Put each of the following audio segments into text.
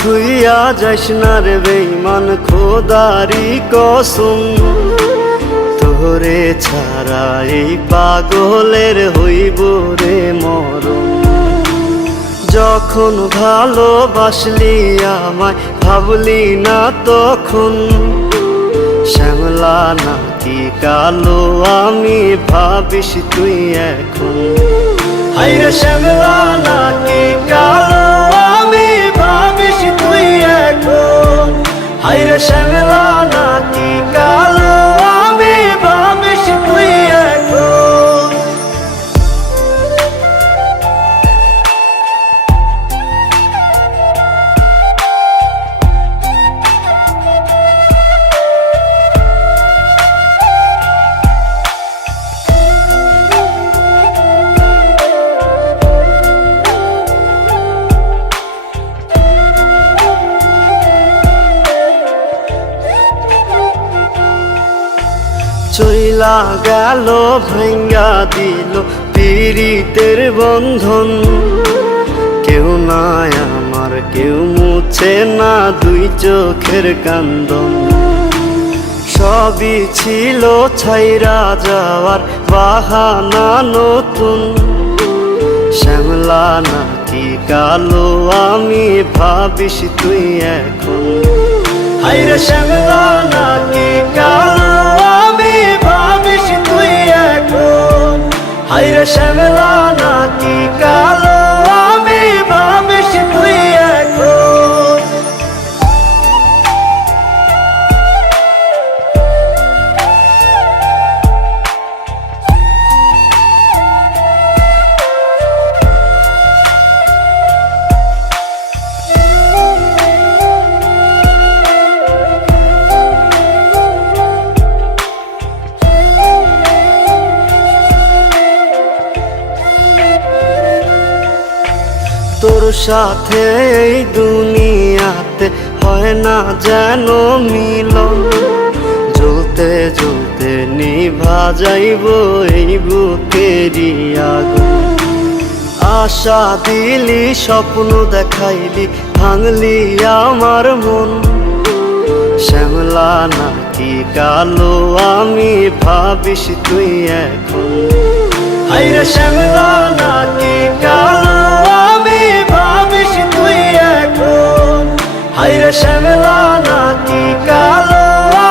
থুইয়া যাইস না রে বেঈমান খোদারি কসম, তোরে ছাড়া এই পাগলের হইব রে মরণ। যখন ভালোবাসলি আমায় ভাবলি না তখন, শ্যামলা নাকি কালো আমি ভাবিস তুই এখন। হায়রে শ্যামলা নাকি কালো আমি ভাবিস তুই এখন। হায়রে শ্যামলা নাকি কালো আমি ভাবিস তুই এখন। চইলা গেল ভাঙ্গা দিল পীড়িতের বন্ধন, কেউ নাই আমার কেউ মুছে না দুই চোখের কান্দন। সবই ছিল ছাইরা যাওয়ার বাহানা নতুন, শ্যামলা নাকি কালো আমি ভাবিস তুই এখন। হায়রে শ্যামলা নাকি কালো আমি ভাবিস তুই এখন। হায়রে শ্যামলা নাকি কালো আমি ভাবিস তুই এখন। তোর সাথে এই দুনিয়াতে হয় না যেন মিলন, জ্বলতে জ্বলতে নিভা যাইব এই বুকেরই আগুন। আশা দিলি স্বপ্ন দেখাইলি ভাঙলি আমার মন, শ্যামলা নাকি কালো আমি ভাবিস তুই এখন। হায়রে শ্যামলা নাকি কালো আমি ভাবিস তুই এখন। হায়রে শ্যামলা নাকি কালো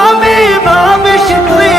আমি ভাবিস তুই